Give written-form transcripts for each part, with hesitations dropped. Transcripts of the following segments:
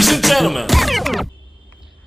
Ladies and gentlemen.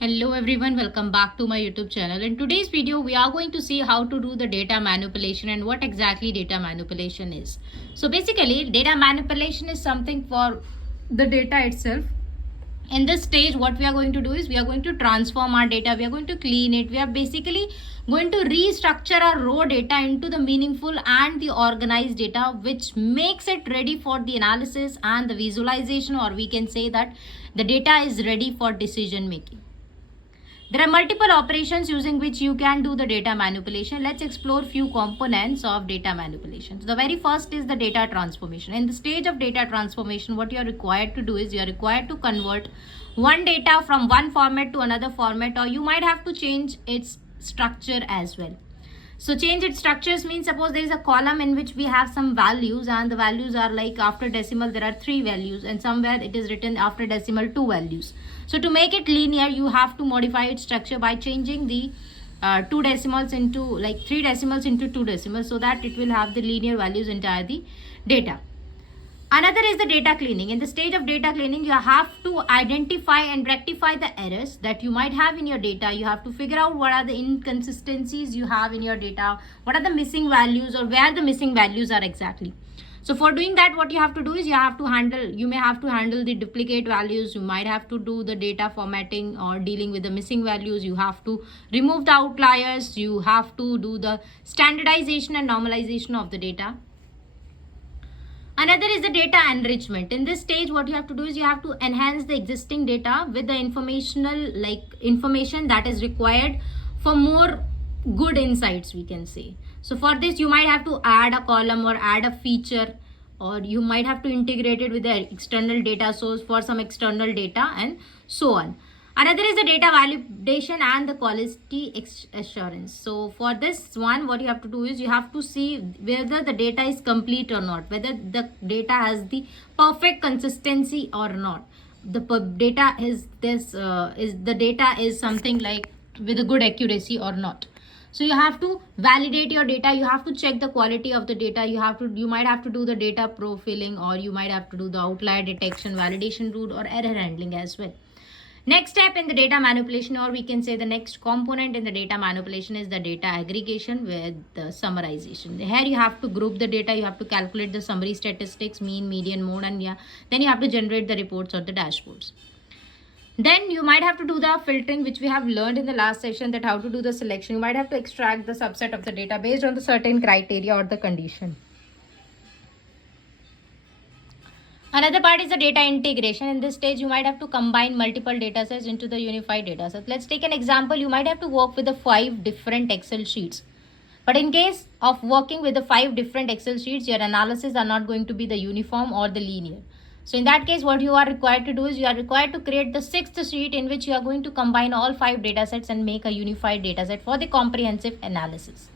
Hello everyone, welcome back to my YouTube channel. In today's video, we are going to see how to do the data manipulation and what exactly data manipulation is. So basically, data manipulation is something for the data itself. In this stage, what we are going to do is we are going to transform our data, we are going to clean it, we are basically going to restructure our raw data into the meaningful and the organized data, which makes it ready for the analysis and the visualization, or we can say that the data is ready for decision making. There are multiple operations using which you can do the data manipulation. Let's explore few components of data manipulation. So the very first is the data transformation. In the stage of data transformation, what you are required to do is you are required to convert one data from one format to another format, or you might have to change its structure as well. So change its structures means, suppose there is a column in which we have some values, and the values are like after decimal there are 3 values, and somewhere it is written after decimal 2 values. So to make it linear, you have to modify its structure by changing the 2 decimals into like 3 decimals into 2 decimals, so that it will have the linear values entire the data. Another is the data cleaning. In the stage of data cleaning, you have to identify and rectify the errors that you might have in your data. You have to figure out what are the inconsistencies you have in your data, what are the missing values, or where the missing values are exactly. So for doing that, what you have to do is you may have to handle the duplicate values, you might have to do the data formatting or dealing with the missing values, you have to remove the outliers, you have to do the standardization and normalization of the data. Another is the data enrichment. In this stage, what you have to do is you have to enhance the existing data with the information that is required for more good insights, we can say. So for this, you might have to add a column or add a feature, or you might have to integrate it with the external data source for some external data, and so on. Another is the data validation and the quality assurance. So for this one, what you have to do is you have to see whether the data is complete or not, whether the data has the perfect consistency or not. The data is something like with a good accuracy or not. So you have to validate your data, you have to check the quality of the data, you might have to do the data profiling, or you might have to do the outlier detection, validation route, or error handling as well. Next step in the data manipulation, or we can say the next component in the data manipulation, is the data aggregation with the summarization. Here you have to group the data, you have to calculate the summary statistics, mean, median, mode, and then you have to generate the reports or the dashboards. Then you might have to do the filtering, which we have learned in the last session, that how to do the selection. You might have to extract the subset of the data based on the certain criteria or the condition. Another part is the data integration. In this stage, you might have to combine multiple data sets into the unified data set. Let's take an example. You might have to work with the 5 different Excel sheets. But in case of working with the 5 different Excel sheets, your analysis are not going to be the uniform or the linear. So in that case, what you are required to do is you are required to create the 6th sheet in which you are going to combine all 5 data sets and make a unified data set for the comprehensive analysis.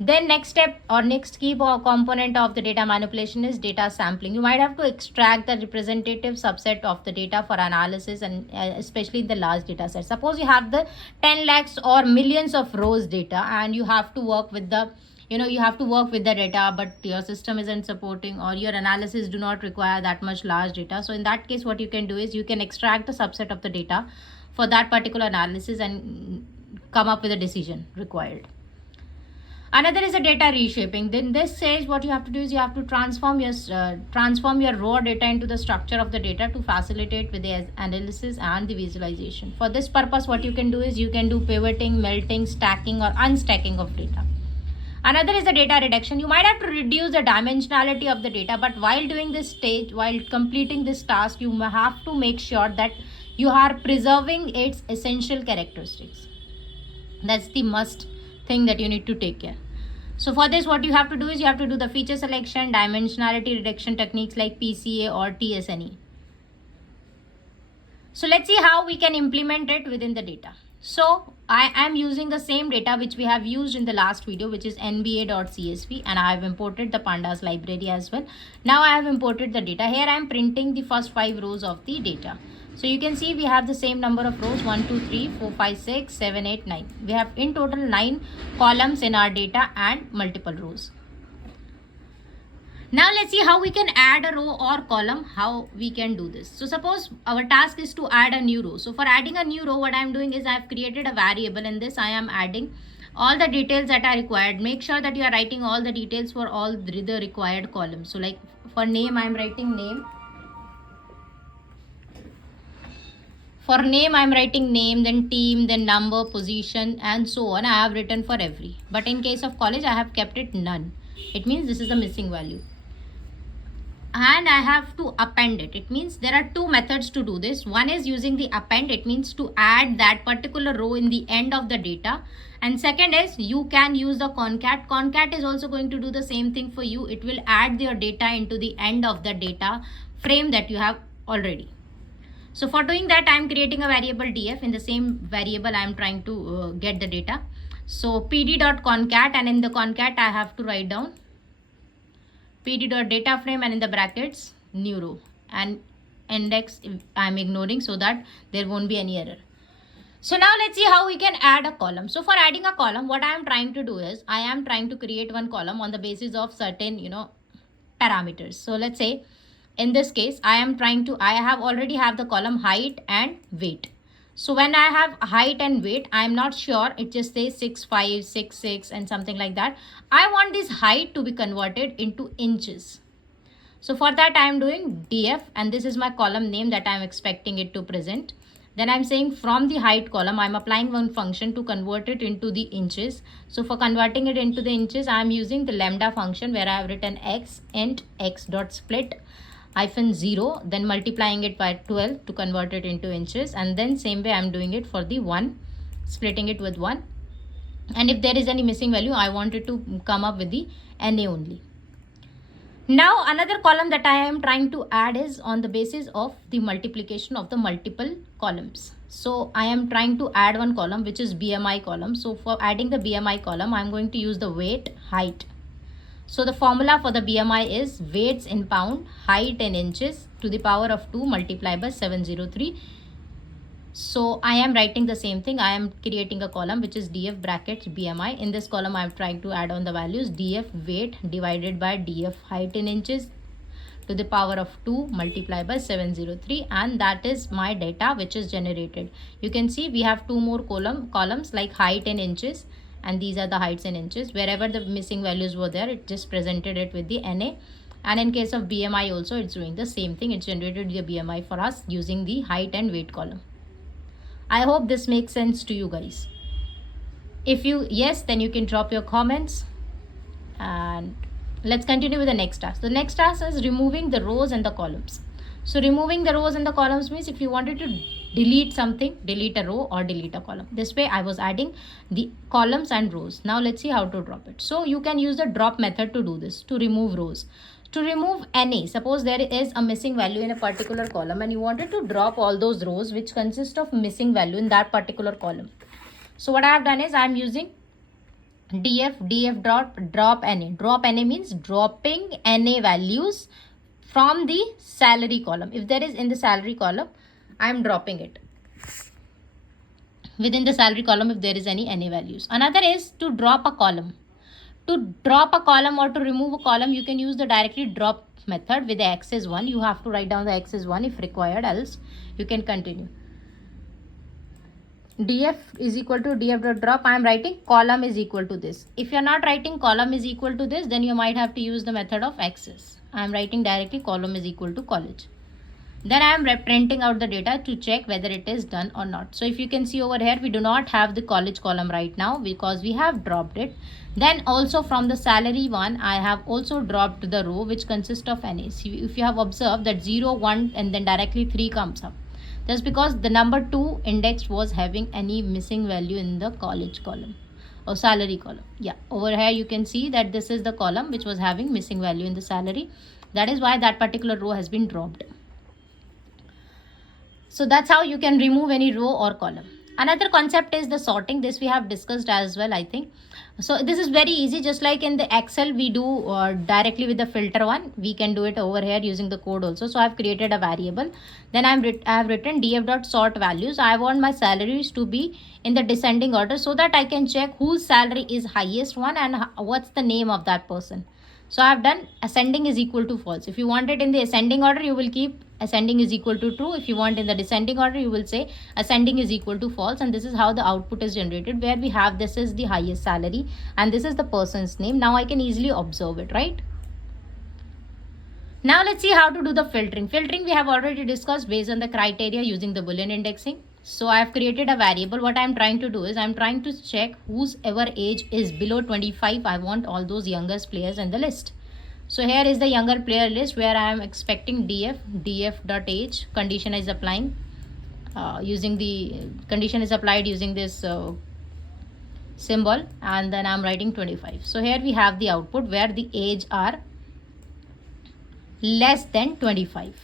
Then next step or next key component of the data manipulation is data sampling. You might have to extract the representative subset of the data for analysis, and especially in the large data set. Suppose you have the 10 lakhs or millions of rows data, and you have to work with the data, but your system isn't supporting, or your analysis do not require that much large data. So in that case, what you can do is you can extract the subset of the data for that particular analysis and come up with a decision required. Another is the data reshaping. In this stage, what you have to do is you have to transform your raw data into the structure of the data to facilitate with the analysis and the visualization. For this purpose, what you can do is you can do pivoting, melting, stacking, or unstacking of data. Another is the data reduction. You might have to reduce the dimensionality of the data, but while doing this stage, while completing this task, you have to make sure that you are preserving its essential characteristics. That's the must thing that you need to take care. So for this, what you have to do is you have to do the feature selection, dimensionality reduction techniques like PCA or TSNE. So let's see how we can implement it within the data. So I am using the same data which we have used in the last video, which is nba.csv, and I have imported the pandas library as well. Now I have imported the data. Here I am printing the first 5 rows of the data. So you can see we have the same number of rows, 1, 2, 3, 4, 5, 6, 7, 8, 9. We have in total 9 columns in our data and multiple rows. Now let's see how we can add a row or column, how we can do this. So suppose our task is to add a new row. So for adding a new row, what I am doing is I have created a variable. In this I am adding all the details that are required. Make sure that you are writing all the details for all the required columns. So like for name, I am writing name. For name, I am writing name, then team, then number, position, and so on. I have written for every. But in case of college, I have kept it none. It means this is the missing value. And I have to append it. It means there are two methods to do this. One is using the append. It means to add that particular row in the end of the data. And second is you can use the concat. Concat is also going to do the same thing for you. It will add your data into the end of the data frame that you have already. So for doing that, I am creating a variable df. In the same variable, I am trying to get the data. So pd.concat, and in the concat, I have to write down pd.data frame, and in the brackets new row, and index I am ignoring so that there won't be any error. So now let's see how we can add a column. So for adding a column, what I am trying to do is I am trying to create one column on the basis of certain parameters. So let's say in this case I already have the column height and weight. So when I have height and weight, I am not sure, it just says 6'5", 6'6", and something like that. I want this height to be converted into inches. So for that I am doing df, and this is my column name that I am expecting it to present. Then I am saying from the height column, I am applying one function to convert it into the inches. So for converting it into the inches, I am using the lambda function where I have written x int x dot split -0, then multiplying it by 12 to convert it into inches, and then same way I am doing it for the 1, splitting it with 1. And if there is any missing value, I want it to come up with the NA only. Now another column that I am trying to add is on the basis of the multiplication of the multiple columns. So I am trying to add one column which is BMI column. So for adding the BMI column, I am going to use the weight, height. So the formula for the BMI is weights in pound, height in inches to the power of 2 multiplied by 703. So I am writing the same thing. I am creating a column which is df brackets BMI. In this column I am trying to add on the values df weight divided by df height in inches to the power of 2 multiplied by 703, and that is my data which is generated. You can see we have two more columns like height in inches, and these are the heights in inches. Wherever the missing values were there, it just presented it with the NA. And in case of BMI also, it's doing the same thing. It generated the BMI for us using the height and weight column. I hope this makes sense to you guys. If yes, then you can drop your comments, and let's continue with the next task. The next task is removing the rows and the columns. So removing the rows and the columns means if you wanted to delete something, delete a row or delete a column. This way I was adding the columns and rows. Now let's see how to drop it. So you can use the drop method to do this, to remove rows. To remove any, suppose there is a missing value in a particular column and you wanted to drop all those rows which consist of missing value in that particular column. So what I have done is I am using df drop NA. Drop NA means dropping NA values from the salary column. If there is in the salary column, I am dropping it within the salary column if there is any NA values. Another is to drop a column. To drop a column or to remove a column, you can use the directly drop method with the x is 1. You have to write down the x is 1 if required, else you can continue. df is equal to df.drop. I am writing column is equal to this. If you are not writing column is equal to this, then you might have to use the method of x's. I am writing directly column is equal to college. Then I am printing out the data to check whether it is done or not. So if you can see over here, we do not have the college column right now because we have dropped it. Then also from the salary one, I have also dropped the row which consists of NA. So if you have observed that 0, 1 and then directly 3 comes up. That's because the number 2 index was having any missing value in the college column or salary column. Yeah, over here you can see that this is the column which was having missing value in the salary. That is why that particular row has been dropped. So that's how you can remove any row or column. Another concept is the sorting. This we have discussed as well, I think. So this is very easy. Just like in the Excel, we do directly with the filter one. We can do it over here using the code also. So I've created a variable. Then I have written df.sort values. I want my salaries to be in the descending order so that I can check whose salary is highest one and what's the name of that person. So I have done ascending is equal to false. If you want it in the ascending order, you will keep ascending is equal to true. If you want in the descending order, you will say ascending is equal to false. And this is how the output is generated, where we have this is the highest salary and this is the person's name. Now I can easily observe it, right? Now let's see how to do the filtering. Filtering we have already discussed based on the criteria using the Boolean indexing. So I have created a variable. What I am trying to do is I am trying to check whosever age is below 25. I want all those youngest players in the list. So here is the younger player list where I am expecting df.age. Condition is applying using the condition is applied using this symbol, and then I am writing 25. So here we have the output where the age are less than 25.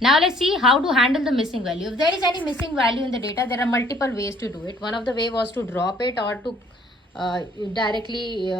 Now let's see how to handle the missing value. If there is any missing value in the data, there are multiple ways to do it. One of the way was to drop it or to directly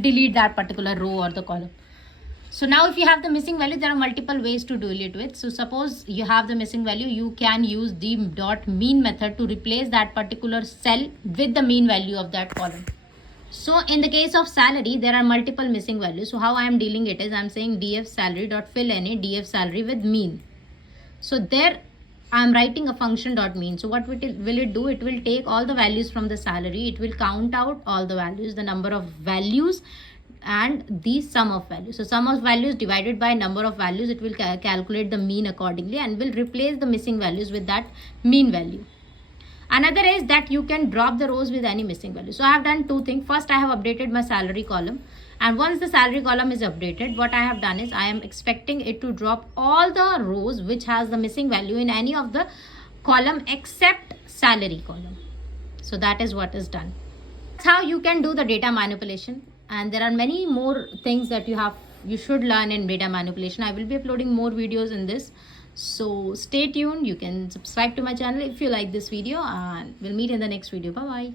delete that particular row or the column. So now if you have the missing value, there are multiple ways to delete it. So suppose you have the missing value, you can use the dot mean method to replace that particular cell with the mean value of that column. So in the case of salary, there are multiple missing values. So how I am dealing it is I am saying df salary dot fill any df salary with mean. So there I am writing a function dot mean. So what will it do? It will take all the values from the salary. It will count out all the values, the number of values and the sum of values. So sum of values divided by number of values, it will calculate the mean accordingly and will replace the missing values with that mean value. Another is that you can drop the rows with any missing value. So I have done two things. First, I have updated my salary column, and once the salary column is updated, what I have done is I am expecting it to drop all the rows which has the missing value in any of the column except salary column. So that is what is done. That's how you can do the data manipulation, and there are many more things that you should learn in data manipulation. I will be uploading more videos in this. So stay tuned. You can subscribe to my channel if you like this video, and we'll meet in the next video. Bye bye.